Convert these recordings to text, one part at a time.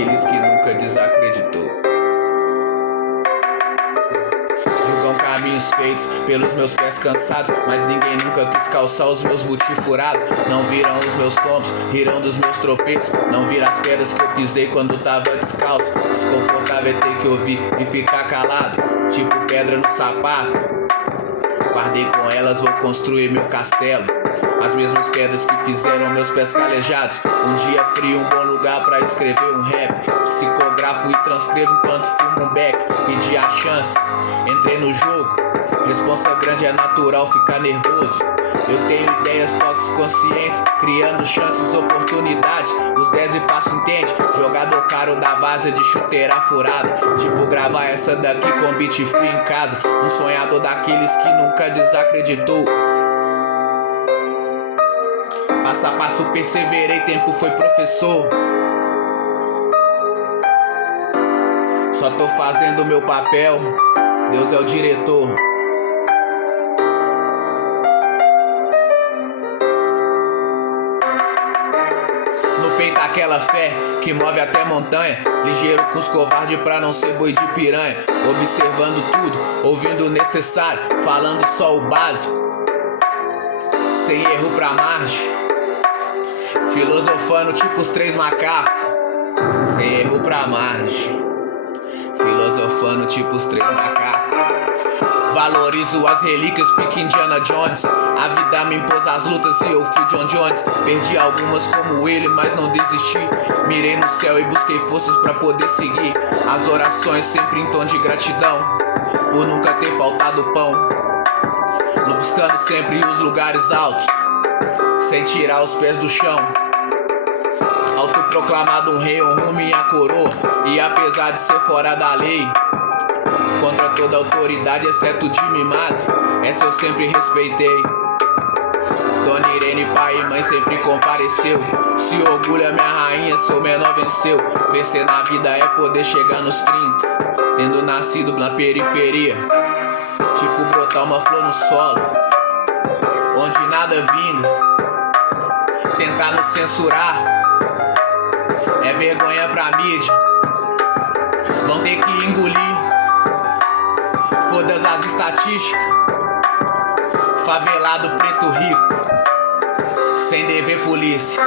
daqueles que nunca desacreditou. Julgam caminhos feitos pelos meus pés cansados, mas ninguém nunca quis calçar os meus buti furados. Não viram os meus tombos, riram dos meus tropeços. Não viram as pedras que eu pisei quando tava descalço. Desconfortável é ter que ouvir e ficar calado, tipo pedra no sapato. Guardei com elas, vou construir meu castelo. As mesmas pedras que fizeram meus pés calejados. Um dia frio, um bom lugar pra escrever um rap. Psicografo e transcrevo enquanto fumo um beck. Pedi a chance, entrei no jogo. Responsa grande, é natural ficar nervoso. Eu tenho ideias, toques conscientes, criando chances, oportunidades. Os 10 e fácil entende, jogador caro da base de chuteira furada. Tipo gravar essa daqui com beat free em casa. Um sonhador daqueles que nunca desacreditou. Passo a passo perseverei, tempo foi professor. Só tô fazendo meu papel, Deus é o diretor. No peito aquela fé que move até montanha. Ligeiro com os covardes pra não ser boi de piranha. Observando tudo, ouvindo o necessário, falando só o básico, sem erro pra margem. Filosofando tipo os 3 macacos, sem erro pra margem. Filosofando tipo os 3 macacos. Valorizo as relíquias, pique Indiana Jones. A vida me impôs as lutas e eu fui John Jones. Perdi algumas como ele, mas não desisti. Mirei no céu e busquei forças pra poder seguir. As orações sempre em tom de gratidão, por nunca ter faltado pão. Buscando sempre os lugares altos, sem tirar os pés do chão. Autoproclamado um rei, honro minha coroa. E apesar de ser fora da lei, contra toda autoridade, exceto de mim madre, essa eu sempre respeitei. Dona Irene, pai e mãe sempre compareceu. Se orgulha minha rainha, seu menor venceu. Vencer na vida é poder chegar nos 30, tendo nascido na periferia. Tipo brotar uma flor no solo, onde nada vinga. Tentar nos censurar é vergonha pra mídia. Vão ter que engolir, foda-se as estatísticas. Favelado preto rico, sem dever polícia.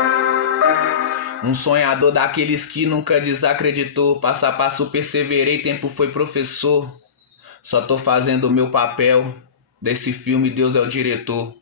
Um sonhador daqueles que nunca desacreditou. Passo a passo perseverei, tempo foi professor. Só tô fazendo o meu papel, desse filme Deus é o diretor.